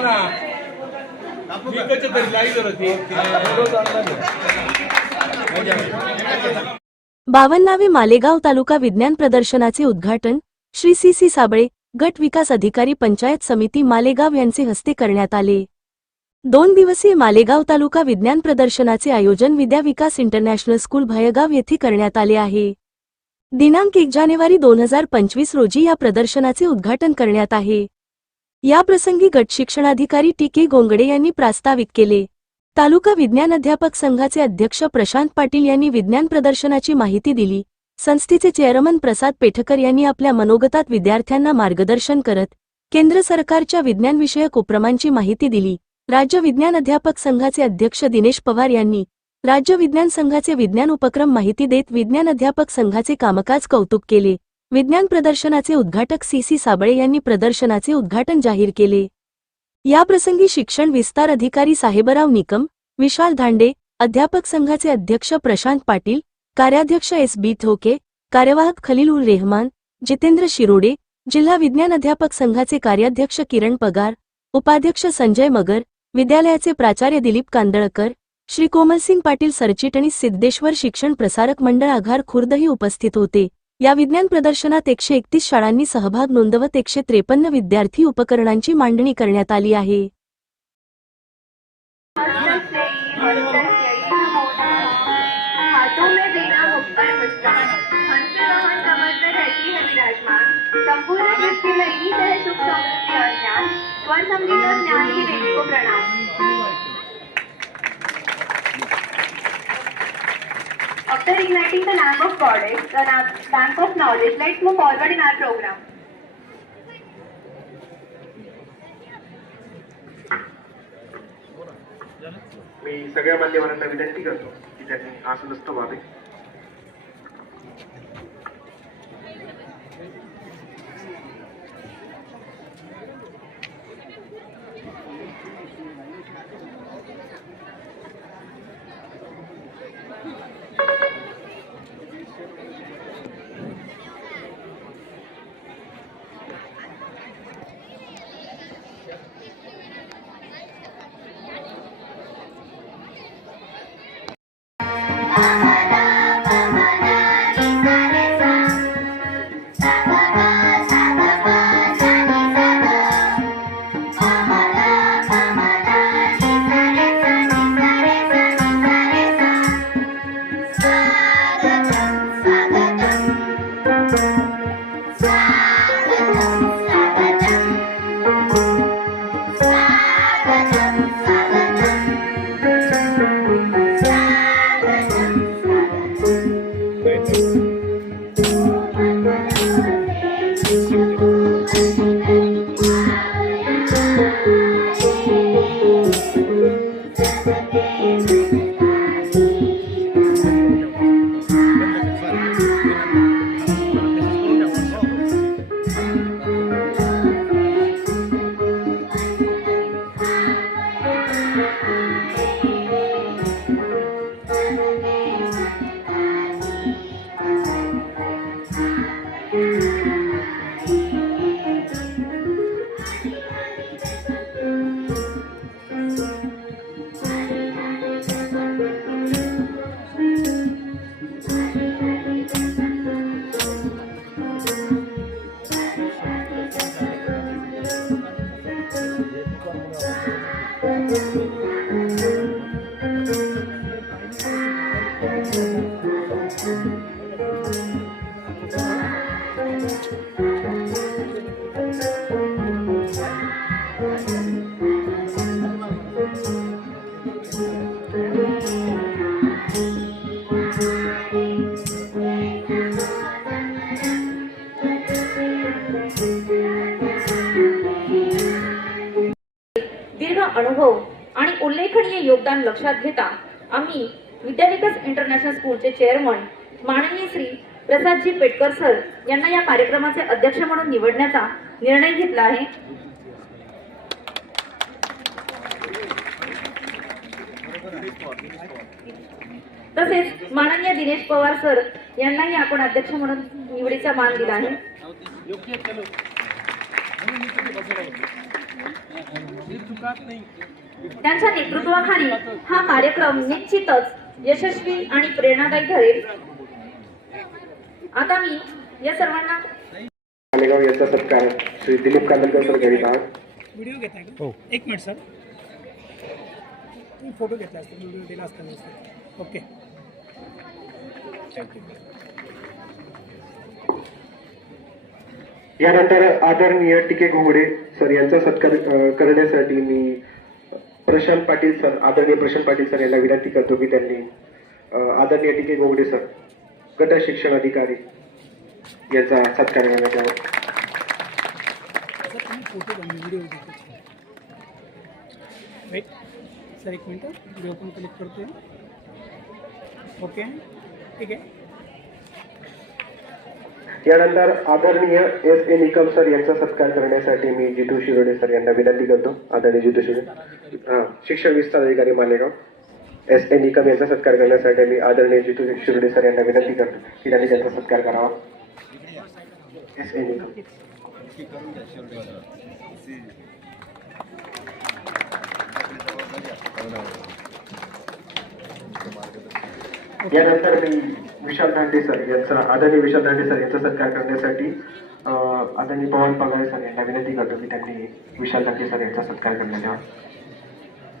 ना. होती बावन्नावे मालेगाव तालुका विज्ञान प्रदर्शनाचे उद्घाटन श्री सी सी साबळे गट विकास अधिकारी पंचायत समिती मालेगाव यांचे हस्ते करण्यात आले. दोन दिवसीय मालेगाव तालुका विज्ञान प्रदर्शनाचे आयोजन विद्या विकास इंटरनॅशनल स्कूल भयगाव येथे करण्यात आले आहे. दिनांक एक जानेवारी दोन हजार पंचवीस रोजी या प्रदर्शनाचे उद्घाटन करण्यात आहे. या प्रसंगी गट शिक्षणाधिकारी टी के गोंगडे यांनी प्रास्ताविक केले. तालुका विज्ञान अध्यापक संघाचे अध्यक्ष प्रशांत पाटील यांनी विज्ञान प्रदर्शनाची माहिती दिली. संस्थेचे चेअरमन प्रसाद पेठकर यांनी आपल्या मनोगतात विद्यार्थ्यांना मार्गदर्शन करत केंद्र सरकारच्या विज्ञानविषयक उपक्रमांची माहिती दिली. राज्य विज्ञान अध्यापक संघाचे अध्यक्ष दिनेश पवार यांनी राज्य विज्ञान संघाचे विज्ञान उपक्रम माहिती देत विज्ञान अध्यापक संघाचे कामकाज कौतुक केले. विज्ञान प्रदर्शनाचे उद्घाटक सी सी साबळे यांनी प्रदर्शनाचे उद्घाटन जाहीर केले. याप्रसंगी शिक्षण विस्तार अधिकारी साहेबराव निकम विशाल धांडे अध्यापक संघाचे अध्यक्ष प्रशांत पाटील कार्याध्यक्ष एस बी ठोके कार्यवाहक खलील उल रेहमान जितेंद्र शिरोडे जिल्हा विज्ञान अध्यापक संघाचे कार्याध्यक्ष किरण पगार उपाध्यक्ष संजय मगर विद्यालयाचे प्राचार्य दिलीप कांदळकर श्री कोमलसिंग पाटील सरचिटणीस सिद्धेश्वर शिक्षण प्रसारक मंडळ आघार खुर्दही उपस्थित होते. या विज्ञान प्रदर्शनात एकशे एकतीस शाळांनी सहभाग नोंदवत एकशे त्रेपन्न विद्यार्थी उपकरणांची मांडणी करण्यात आली आहे. संपूर्ण सृष्टि में ईद है सुख समृद्धि और ज्ञान स्वर संगीत और ज्ञान की देवी को प्रणाम. After igniting the lamp of goddess, the lamp of knowledge, let's move forward in our program. मी सगळ्या मान्यवरांना विनंती करतो की त्यांनी आसनस्थ व्हावे States. इंटरनॅशनल चेअरमन माननीय श्री प्रसादजी पेटकर सर यांना या कार्यक्रमाचे अध्यक्ष म्हणून निवडण्याचा निर्णय घेतला आहे. तसेच माननीय दिनेश पवार सर यांनाही आपण अध्यक्ष म्हणून निवडीचा मान दिला आहे. त्यांच्या नेतृत्वाखाली हा कार्यक्रम निश्चितच यशस्वी आणि प्रेरणादायी ठरेल. आता मी या सर्वांना मालेगाव यांचा सत्कार श्री दिलीप कांदलकर सर करीत आहात. व्हिडिओ घेताय का? एक मिनिट सर. तुम्ही फोटो घेतला असता व्हिडिओ दिला असता ओके. थँक्यू यानंतर आदरणीय टिके घोंगडे सर यांचा सत्कार करण्यासाठी मी प्रशांत पाटील सर आदरणीय प्रशांत पाटील सर यांना विनंती करतो की त्यांनी आदरणीय टिके घोंगडे सर गट शिक्षण अधिकारी यांचा सत्कार करण्यात यावा सर एक मिनटं व्हिडिओ पण क्लिक करतोय. ओके ठीक आहे. यानंतर आदरणीय एस ए निकम सर यांचा सत्कार करण्यासाठी मी जितू शिरोडे सर यांना विनंती करतो. आदरणीय जितू शिरोडे. शिक्षण विस्तार अधिकारी मालेगाव. एस ए निकम यांचा सत्कार करण्यासाठी मी आदरणीय जितू शिर्डे सर यांना विनंती करतो की त्यांनी त्यांचा सत्कार करावा. एस ए निकम यानंतर मी विशाल दांडे सर यांचा आदरणीय विशाल दांडे सर यांचा सत्कार करण्यासाठी आदरणीय पवन पगारे सर यांना विनंती करतो की त्यांनी विशाल दांडे सर यांचा सत्कार करण्यात यावा.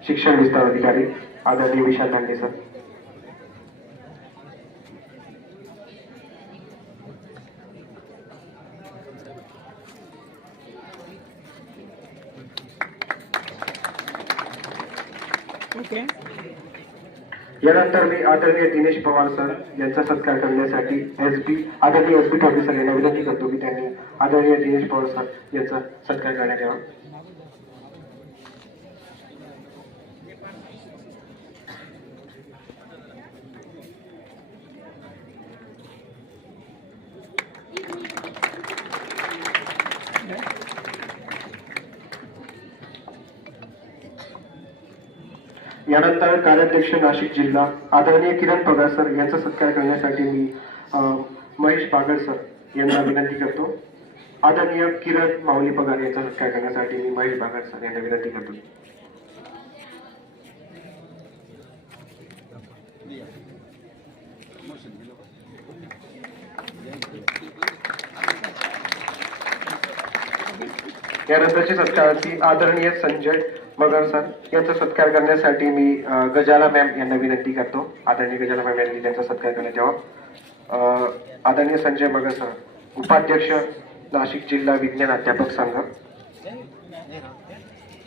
शिक्षण विस्तार अधिकारी आदरणीय विशाल दांडे सर. ओके यानंतर मी आदरणीय दिनेश पवार सर यांचा सत्कार करण्यासाठी एस बी आदरणीय एस बी ठाकरे सर यांना विनंती करतो की त्यांनी आदरणीय दिनेश पवार सर यांचा सत्कार करण्यात यावा. यानंतर कार्याध्यक्ष नाशिक जिल्हा. आदरणीय किरण पगार सर यांचा सत्कार करण्यासाठी मी अं, महेश पागड सर यांना विनंती करतो. आदरणीय किरण माऊली पगार यांचा सत्कार करण्यासाठी मी महेश बागड सर यांना विनंती करतो. यानंतरची सत्कारार्थी आदरणीय संजय मगर सर यांचा सत्कार करण्यासाठी मी गजाला मॅम यांना विनंती करतो. आदरणीय गजाला मॅम यांनी त्यांचा सत्कार करण्यात यावा आदरणीय संजय मगर सर उपाध्यक्ष नाशिक जिल्हा विज्ञान अध्यापक संघ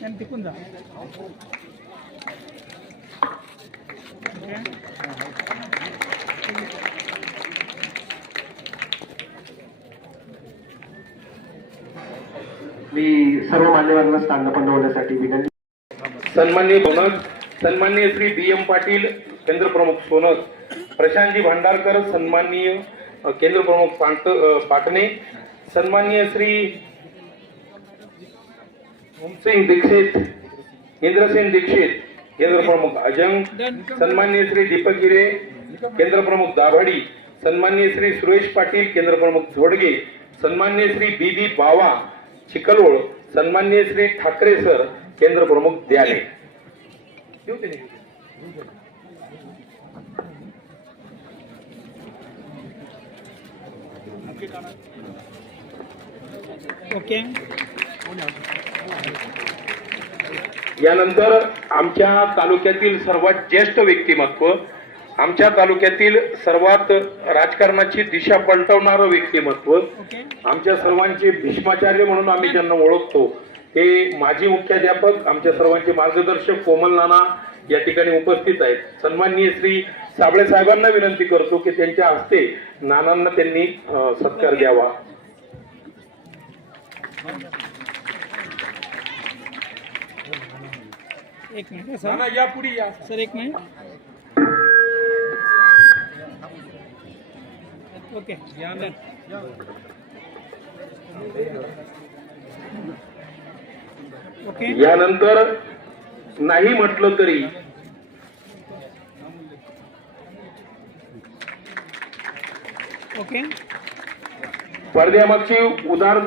मॅम टिकून जा ओके मी सर्व मान्यवरांना स्थान होण्यासाठी विनंती सन्मान्य बोनस सन्मान्य श्री बी एम पाटील केंद्र प्रमुख सोनस प्रशांतजी भांडारकर सन्माननीय केंद्र प्रमुख पाट पाटणे सन्मान्य श्री सिंग दीक्षित इंद्रसेन दीक्षित केंद्र प्रमुख अजंग सन्माननीय श्री दीपक गिरे केंद्र प्रमुख दाभाडी सन्मान्य श्री सुरेश पाटील केंद्र प्रमुख झोडगे सन्मान्य श्री बी बी बावा चिकलवळ सन्माननीय श्री ठाकरे सर केंद्र प्रमुख द्याले. ओके यानंतर आमच्या तालुक्यातील सर्वात ज्येष्ठ व्यक्तिमत्व आमच्या तालुक्यातील सर्वात राजकारणाची दिशा पलटवणारं व्यक्तिमत्व आमच्या सर्वांचे भीष्माचार्य म्हणून आम्ही ज्यांना ओळखतो ते माजी मुख्याध्यापक आमच्या सर्वांचे मार्गदर्शक कोमल नाना या ठिकाणी उपस्थित आहेत. सन्माननीय श्री साबळे साहेबांना विनंती करतो की त्यांच्या हस्ते नानांना त्यांनी सत्कार द्यावा. एक मिनिट हं, सर. या पुढे या. सर एक मिनिट. ओके. ओके. यानंतर नाही म्हटलं तरी ओके. पडद्यामागची उदाहरण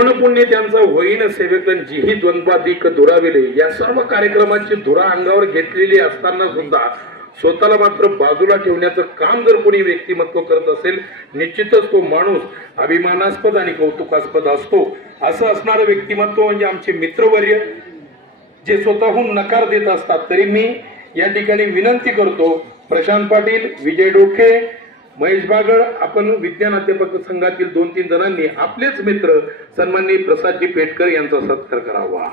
पूर्ण पुण्य त्यांचा होईन सेवेतन जीही द्वंद्वाधिक दुराविले. या सर्व कार्यक्रमाची धुरा अंगावर घेतलेली असताना सुद्धा स्वतःला मात्र बाजूला ठेवण्याचं काम जर कोणी व्यक्तिमत्व करत असेल निश्चितच तो माणूस अभिमानास्पद आणि कौतुकास्पद असतो. असं असणारं व्यक्तिमत्व म्हणजे आमचे मित्रवर्य जे स्वतःहून नकार देत असतात. तरी मी या ठिकाणी विनंती करतो प्रशांत पाटील विजय डोके महेश बागळ आपण विज्ञान अध्यापक संघातील दोन तीन जणांनी आपलेच मित्र सन्माननीय प्रसादजी पेटकर यांचा सत्कार करावा.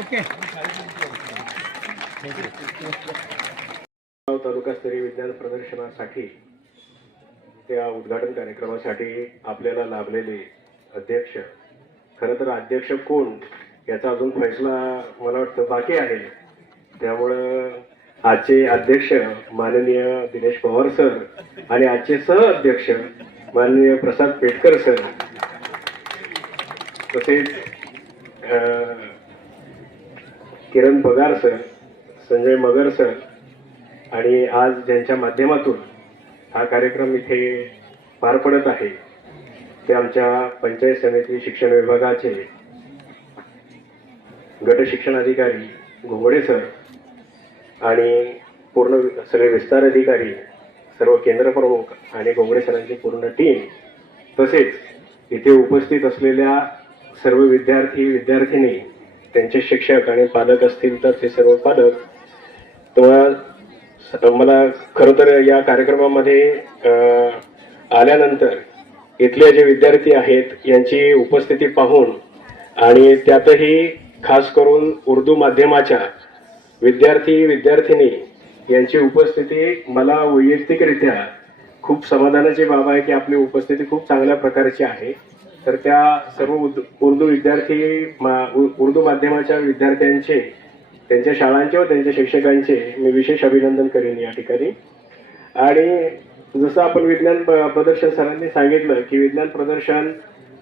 ओके. गाव तालुकास्तरीय विज्ञान प्रदर्शनासाठी त्या उद्घाटन कार्यक्रमासाठी आपल्याला लाभलेले अध्यक्ष. खरं तर अध्यक्ष कोण याचा अजून फैसला मला वाटतं बाकी आहे. त्यामुळं आजचे अध्यक्ष माननीय दिनेश पवार सर आणि आजचे सह अध्यक्ष माननीय प्रसाद पेटकर सर. तसेच किरण पगार सर संजय मगर सर आणि आज ज्यांच्या माध्यमातून हा कार्यक्रम इथे पार पडत आहे ते आमच्या पंचायत समिती शिक्षण विभागाचे गट शिक्षण अधिकारी घोगडे सर आणि पूर्ण सगळे विस्तार अधिकारी सर्व केंद्र प्रमुख आणि घोगडे सरांची पूर्ण टीम तसेच इथे उपस्थित असलेल्या सर्व विद्यार्थी विद्यार्थिनी त्यांचे शिक्षक आणि पालक असतील तर ते सर्व पालक तेव्हा मला खरं तर या कार्यक्रमामध्ये आल्यानंतर इथले जे विद्यार्थी आहेत यांची उपस्थिती पाहून आणि त्यातही खास करून उर्दू माध्यमाच्या विद्यार्थी विद्यार्थिनी यांची उपस्थिती मला वैयक्तिकरित्या खूप समाधानाची बाब आहे की आपली उपस्थिती खूप चांगल्या प्रकारची आहे. तर त्या सर्व उद- उर्दू विद्यार्थी मा- उ- उर्दू माध्यमाच्या विद्यार्थ्यांचे त्यांच्या शाळांचे व त्यांच्या शिक्षकांचे मी विशेष अभिनंदन करेन या ठिकाणी. आणि जसं आपण विज्ञान प- प्रदर्शन सरांनी सांगितलं की विज्ञान प्रदर्शन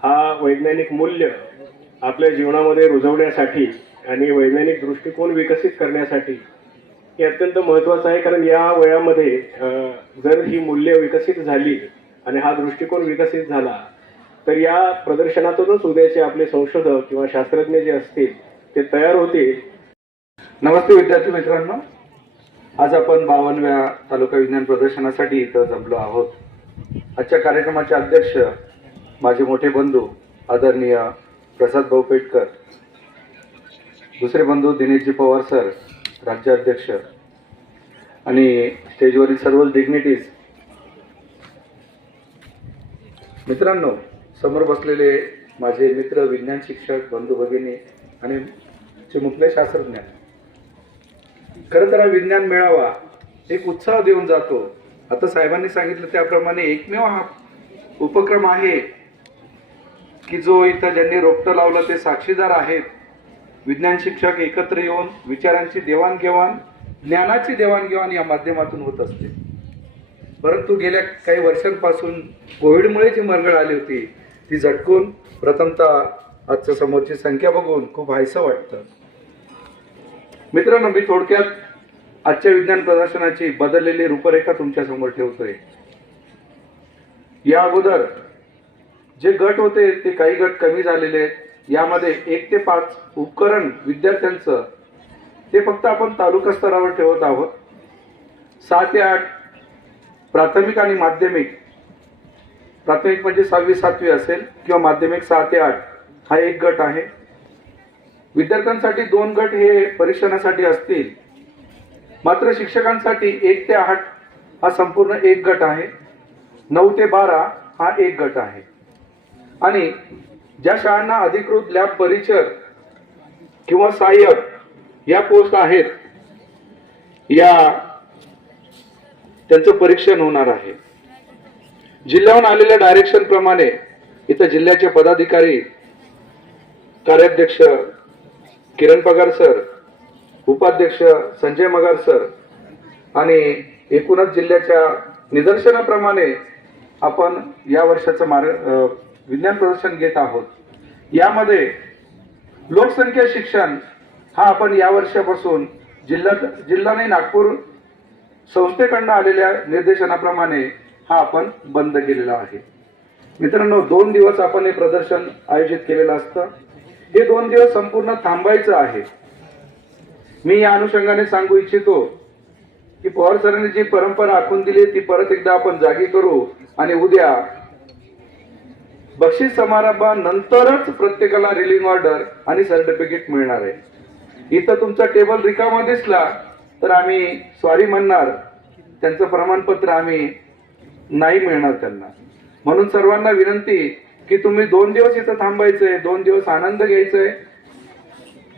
हा वैज्ञानिक मूल्य आपल्या जीवनामध्ये रुजवण्यासाठी आणि वैज्ञानिक दृष्टिकोन विकसित करण्यासाठी हे अत्यंत महत्त्वाचं आहे. कारण या वयामध्ये जर ही मूल्य विकसित झाली आणि हा दृष्टिकोन विकसित झाला तर या प्रदर्शनातूनच उद्याचे आपले संशोधक किंवा शास्त्रज्ञ जे असतील ते तयार होतील नमस्ते विद्यार्थी मित्रांनो. आज आपण बावनव्या तालुका विज्ञान प्रदर्शनासाठी इथं जमलो आहोत. आजच्या कार्यक्रमाचे अध्यक्ष माझे मोठे बंधू आदरणीय प्रसाद भाऊ पेटकर दुसरे बंधू दिनेशजी पवार सर राज्याध्यक्ष आणि स्टेजवरील सर्व डिग्निटीज मित्रांनो समोर बसलेले माझे मित्र विज्ञान शिक्षक बंधू भगिनी आणि चिमुकले शास्त्रज्ञ खरं तर हा विज्ञान मेळावा एक उत्साह देऊन जातो. आता साहेबांनी सांगितलं त्याप्रमाणे एकमेव हा उपक्रम आहे की जो इथं ज्यांनी रोपटं लावलं ते साक्षीदार आहेत. विज्ञान शिक्षक एकत्र येऊन विचारांची देवाणघेवाण ज्ञानाची देवाणघेवाण या माध्यमातून होत असते. परंतु गेल्या काही वर्षांपासून कोविडमुळे जी मरगळ आली होती ती झटकून प्रथमतः आजच्या समोरची संख्या बघून खूप हायसं वाटतं. मित्रांनो मी थोडक्यात आजच्या विज्ञान प्रदर्शनाची बदललेली रूपरेखा तुमच्यासमोर ठेवतोय. या अगोदर जे गट होते ते काही गट कमी झालेले आहेत. यामध्ये एक ते पाच उपकरण विद्यार्थ्यांचं ते फक्त आपण तालुका स्तरावर ठेवत आहोत. सहा ते आठ प्राथमिक आणि माध्यमिक. प्राथमिक म्हणजे सहावी सातवी असेल किंवा माध्यमिक सहा ते आठ हा एक गट आहे. विद्यार्थ्यांसाठी दोन गट हे परीक्षणासाठी असतील. मात्र शिक्षकांसाठी एक ते आठ हा संपूर्ण एक गट आहे. नऊ ते बारा हा एक गट आहे. आणि ज्या शाळांना अधिकृत लॅब परिचर किंवा सहाय्यक या पोस्ट आहेत या त्यांचं परीक्षण होणार आहे. जिल्ह्याहून आलेल्या डायरेक्शन प्रमाणे इथं जिल्ह्याचे पदाधिकारी कार्याध्यक्ष किरण पगार सर उपाध्यक्ष संजय मगार सर आणि एकूणच जिल्ह्याच्या निदर्शनाप्रमाणे आपण या वर्षाचं मार्ग विज्ञान प्रदर्शन घेत आहोत. यामध्ये लोकसंख्या शिक्षण हा आपण या वर्षापासून जिल्ह्यात जिल्हा आणि नागपूर संस्थेकडनं आलेल्या निर्देशनाप्रमाणे हा आपण बंद केलेला आहे. मित्रांनो दोन दिवस आपण हे प्रदर्शन आयोजित केलेलं असतं. हे दोन दिवस संपूर्ण थांबायचं आहे. मी या अनुषंगाने सांगू इच्छितो की पवार सरांनी जी परंपरा आखून दिली ती परत एकदा आपण जागी करू आणि उद्या बक्षीस समारंभानंतरच प्रत्येकाला रिलिंग ऑर्डर आणि सर्टिफिकेट मिळणार आहे. इथं तुमचा टेबल रिकामा दिसला तर आम्ही स्वारी म्हणणार. त्यांचं प्रमाणपत्र आम्ही नाही मिळणार त्यांना. म्हणून सर्वांना विनंती की तुम्ही दोन दिवस इथं थांबायचंय दोन दिवस आनंद घ्यायचंय.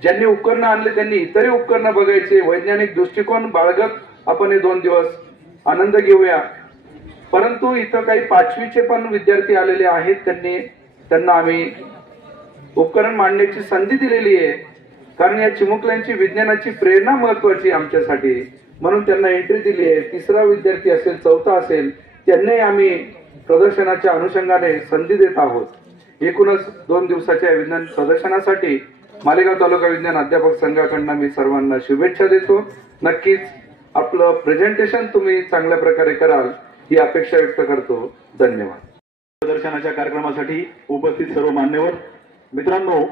ज्यांनी उपकरणं आणले त्यांनी इतरही उपकरणं बघायचे. वैज्ञानिक दृष्टिकोन बाळगत आपण हे दोन दिवस आनंद घेऊया. परंतु इथं काही पाचवीचे पण विद्यार्थी आलेले आहेत. त्यांनी त्यांना आम्ही उपकरण मांडण्याची संधी दिलेली आहे. कारण या चिमुकल्यांची विज्ञानाची प्रेरणा महत्वाची आमच्यासाठी. म्हणून त्यांना एंट्री दिली आहे. तिसरा विद्यार्थी असेल चौथा असेल त्यांनाही आम्ही प्रदर्शनाच्या अनुषंगाने संधी देत आहोत. एकूणच दोन दिवसाच्या विज्ञान प्रदर्शनासाठी मालेगाव तालुका विज्ञान अध्यापक संघाकडनं मी सर्वांना शुभेच्छा देतो. नक्कीच आपलं प्रेझेंटेशन तुम्ही चांगल्या प्रकारे कराल ही अपेक्षा व्यक्त करतो. धन्यवाद. प्रदर्शनाच्या कार्यक्रमासाठी उपस्थित सर्व मान्यवर. मित्रांनो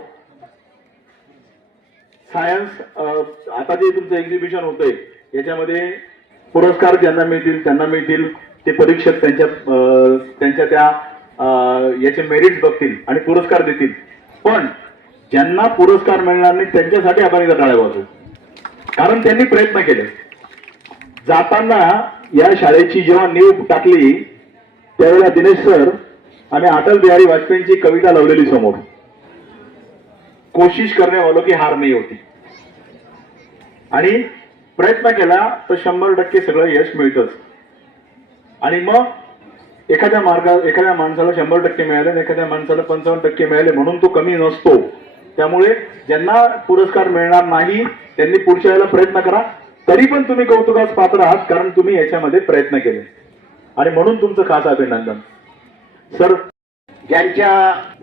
सायन्स आता जे तुमचं एक्झिबिशन होतंय याच्यामध्ये पुरस्कार ज्यांना मिळतील त्यांना मिळतील. ते परीक्षक त्यांच्या त्यांच्या त्या याचे मेरिट बघतील आणि पुरस्कार देतील. पण ज्यांना पुरस्कार मिळणार नाही त्यांच्यासाठी आपण इथं टाळ्या वाजू कारण त्यांनी प्रयत्न केले. जाताना या शाळेची जेव्हा नीव टाकली त्यावेळेला दिनेश सर आणि अटल बिहारी वाजपेयींची कविता लावलेली समोर. कोशिश करणे वालो की हार नाही होती. आणि प्रयत्न केला तर शंभर टक्के सगळं यश मिळतच. आणि मग एखाद्या मार्गा एखाद्या माणसाला शंभर टक्के मिळाले आणि एखाद्या माणसाला पंचावन्न टक्के मिळाले म्हणून तो कमी नसतो. त्यामुळे ज्यांना पुरस्कार मिळणार नाही त्यांनी पुढच्या वेळेला प्रयत्न करा. तरी पण तुम्ही कौतुकास पात्र आहात कारण तुम्ही याच्यामध्ये प्रयत्न केले. आणि म्हणून तुमचं खास अभिनंदन. सर ज्यांच्या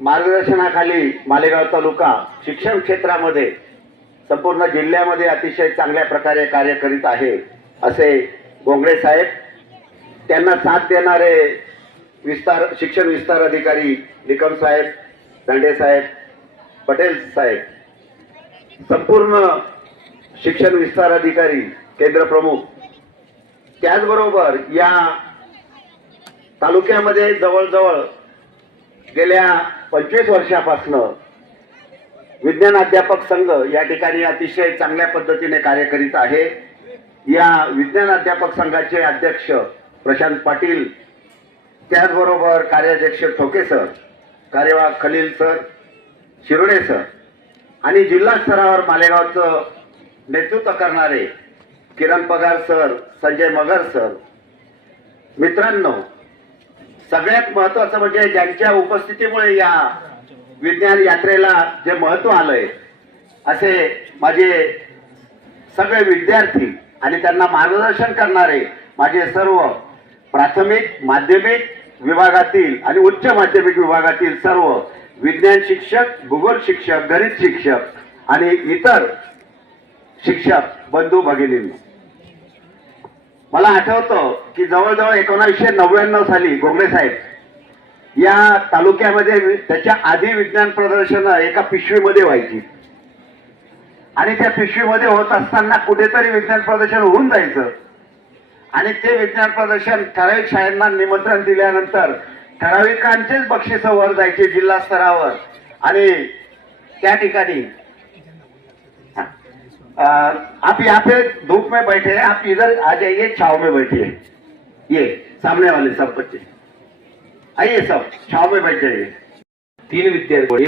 मार्गदर्शनाखाली मालेगाव तालुका शिक्षण क्षेत्रामध्ये संपूर्ण जिल्ह्यामध्ये अतिशय चांगल्या प्रकारे कार्य करीत आहे असे गोंगडे साहेब त्यांना साथ देणारे विस्तार शिक्षण विस्तार अधिकारी निकम साहेब दांडे साहेब पटेल साहेब संपूर्ण शिक्षण विस्तार अधिकारी केंद्र प्रमुख. त्याचबरोबर या तालुक्यामध्ये जवळजवळ गेल्या पंचवीस वर्षापासनं विज्ञान अध्यापक संघ या ठिकाणी अतिशय चांगल्या पद्धतीने कार्य करीत आहे. या विज्ञान अध्यापक संघाचे अध्यक्ष प्रशांत पाटील त्याचबरोबर कार्याध्यक्ष ठोके सर कार्यवाह खलील सर शिरोडे सर आणि जिल्हा स्तरावर मालेगावचं नेतृत्व करणारे किरण पगार सर संजय मगर सर. मित्रांनो सगळ्यात महत्वाचं म्हणजे ज्यांच्या उपस्थितीमुळे या विज्ञान यात्रेला जे महत्त्व आलंय असे माझे सगळे विद्यार्थी आणि त्यांना मार्गदर्शन करणारे माझे सर्व प्राथमिक माध्यमिक विभागातील आणि उच्च माध्यमिक विभागातील सर्व विज्ञान शिक्षक भूगोल शिक्षक गणित शिक्षक आणि इतर शिक्षक बंधू भगिनींनी. मला आठवतं की जवळजवळ एकोणीसशे नव्याण्णव साली गोगडे साहेब या तालुक्यामध्ये त्याच्या आधी विज्ञान प्रदर्शन एका पिशवीमध्ये व्हायची. आणि त्या पिशवीमध्ये होत असताना कुठेतरी विज्ञान प्रदर्शन होऊन जायचं. आणि ते विज्ञान प्रदर्शन ठराविक शाळांना निमंत्रण दिल्यानंतर ठराविकांचेच बक्षिसं वर जायचे जिल्हा स्तरावर. आणि त्या ठिकाणी आप यहाँ पे धूप में बैठे हैं आप इधर आ जाइए छाव में बैठिए। ये सामने वाले सब बच्चे। आइए सब छाव में बैठ जाइए। तीन विद्यार्थी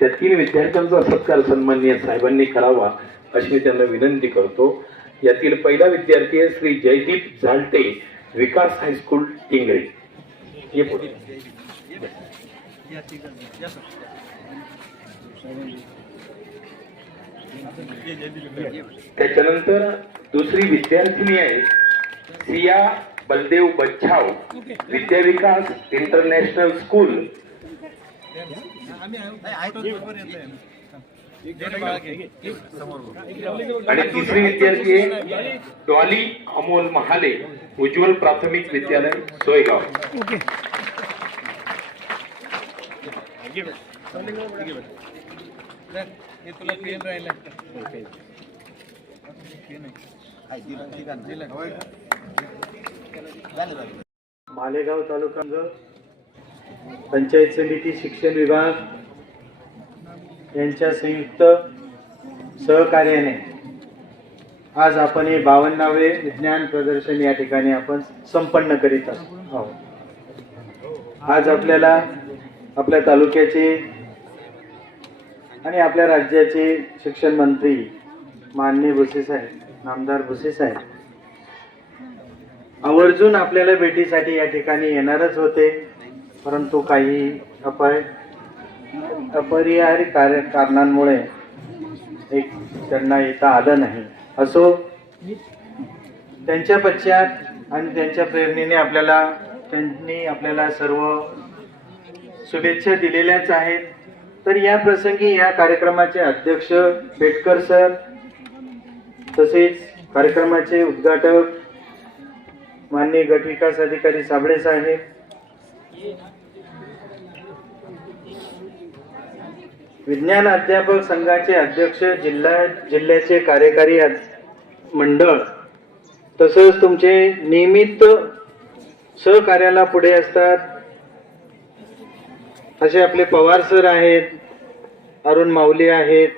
त्या तीन विद्यार्थ्यांचा सत्कार सन्माननीय साहेबांनी करावा अशी मी त्यांना विनंती करतो. यातील पहिला विद्यार्थी आहे श्री जयदीप झालटे विकास हायस्कूल टिंगळे ये पुढे. त्याच्यानंतर दुसरी विद्यार्थिनी आहे सिया बलदेव बच्छाव विद्याविकास इंटरनॅशनल स्कूल. आणि तिसरी विद्यार्थी आहे डॉली अमोल महाले उज्ज्वल प्राथमिक विद्यालय सोयगाव. मालेगाव तालुका पंचायत समिती शिक्षण विभाग यांच्या संयुक्त सहकार्याने आज आपण हे बावन्नावे विज्ञान प्रदर्शन या ठिकाणी आपण संपन्न करीत आहोत. आज आपल्याला आपल्या तालुक्याचे आणि आपल्या राज्याचे शिक्षण मंत्री माननीय भुसे साहेब नामदार भुसे साहेब आवर्जून आपल्याला भेटीसाठी या ठिकाणी येणारच होते परंतु काही अपाय अपरिहार्य कार्य कारणांमुळे एक त्यांना येता आलं नाही. असो त्यांच्या पश्चात आणि त्यांच्या प्रेरणेने आपल्याला त्यांनी आपल्याला सर्व शुभेच्छा दिलेल्याच आहेत. तर या प्रसंगी या कार्यक्रमाचे अध्यक्ष पेटकर सर तसेच कार्यक्रमाचे उद्घाटक माननीय गट विकास अधिकारी साबळे साहेब विज्ञान अध्यापक संघाचे अध्यक्ष जिल्हा जिल्ह्याचे कार्यकारी मंडळ तसंच तुमचे नियमित सहकार्याला पुढे असतात. असे आपले पवार सर आहेत अरुण माऊली आहेत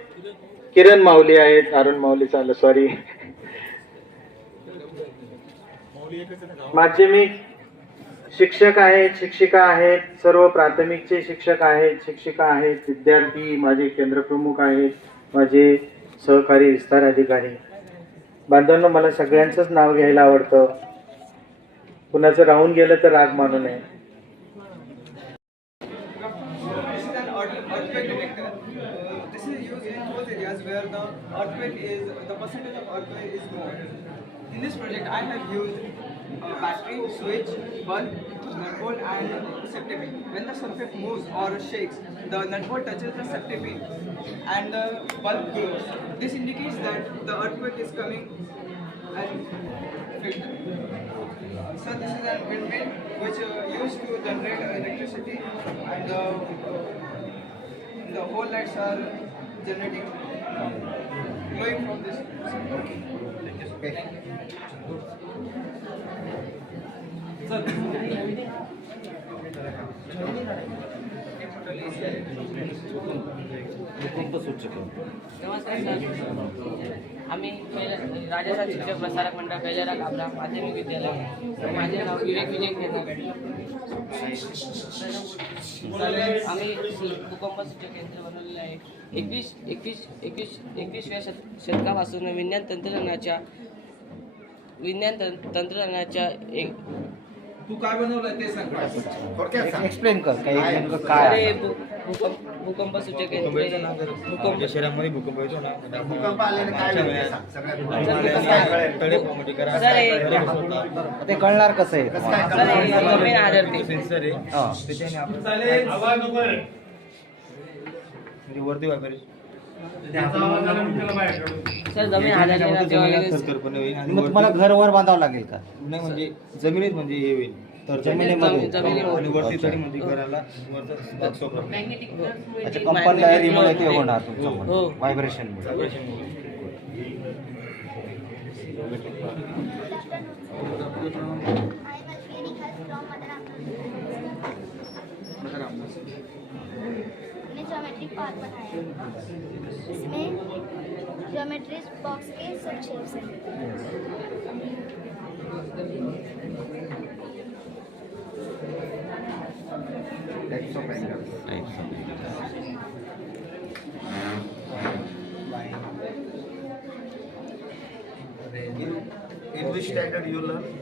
किरण माऊली आहेत. अरुण माऊली चाललं सॉरी माध्यमिक शिक्षक आहेत शिक्षिका आहेत सर्व प्राथमिकचे शिक्षक आहेत शिक्षिका आहेत विद्यार्थी माझे केंद्रप्रमुख आहेत माझे सहकारी विस्तार अधिकारी. बांधवांनो मला सगळ्यांचंच नाव घ्यायला आवडतं. कुणाचं राहून गेलं तर राग मानू नये. uh, battery, switch, bulb, nut bolt and safety pin. When the surface moves or shakes, the nut bolt touches the safety pin and the bulb glows. This indicates that the earthquake is coming and. So this is a windmill which uh, used to generate electricity and uh, the whole lights are generating glowing from this. Okay. Thank you. आम्ही राजस्थान शिक्षक प्रसारक मंडळ पहिलेरा आपला माध्यमिक विद्यालय. माझे नाव विवेक विजय खेळणार आम्ही भूकंप सूचक यंत्र बनवलेलं आहे. एकवीस एकवीस एकवीस एकवीसव्या शत शतकापासून विज्ञान तंत्रज्ञानाच्या विज्ञान तंत्रज्ञानाच्या एक तू काय बनवलं ते सांग. एक्सप्लेन कर नेमकं काय भू- भूकंप भूकंप सूचक यंत्र भूकंप शहरामध्ये भूकंप येतो ना. भूकंप आल्याने काय होईल सांग. सर हे ते कळणार कसं आहे? तुम्हाला? सर हे. जमीन आधारते हा. सर जमीन आधारते तेव्हा लगेच आणि मग तुम्हाला घर वर बांधावं लागेल का? नाही म्हणजे जमिनीत म्हणजे हे होईल. तर जमिनीमध्ये. आणि वरती तरी म्हणजे घराला वरचा दाब सोपरा. अच्छा कंपन ते होणार हो. तुमचं व्हायब्रेशन पार्क बनाया है इसमें ज्योमेट्री बॉक्स के सब शेप्स हैं In which standard you learn?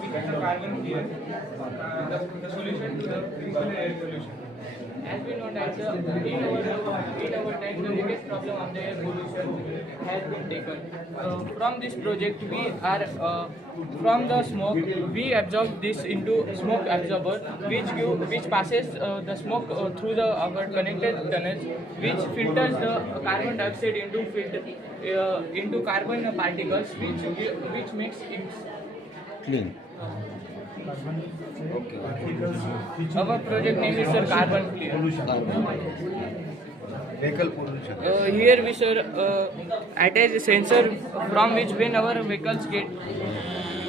effect carbon here, uh, the, the solution to the principal air pollution. As we know that the, in, our, in our time the biggest problem of the air pollution has been taken. Uh, from this project we are uh, from the smoke we absorb this into smoke absorber which give, which passes uh, the smoke uh, through the our connected tunnels which filters the carbon dioxide into filter uh, into carbon particles which which makes it clean. Our project name is sir carbon clear. Vehicle pollution Uh, here we sir uh, attach a sensor from which when our vehicles get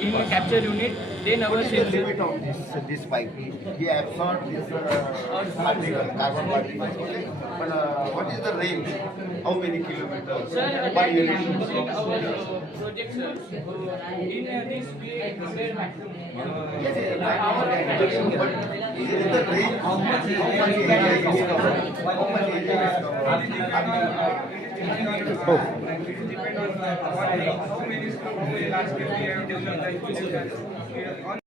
in a capture unit, then our sensor. limit of this this pipe he absorbed this uh, particle carbon particles okay. But uh, what is the range? How many kilometers? Sir, per that we unit. can our uh, project sir. Uh, in uh, this we prepare maximum. yes, yes, I know. but is it the range? How much how much area is covered? How much area is covered Depend on how many, how many we have developed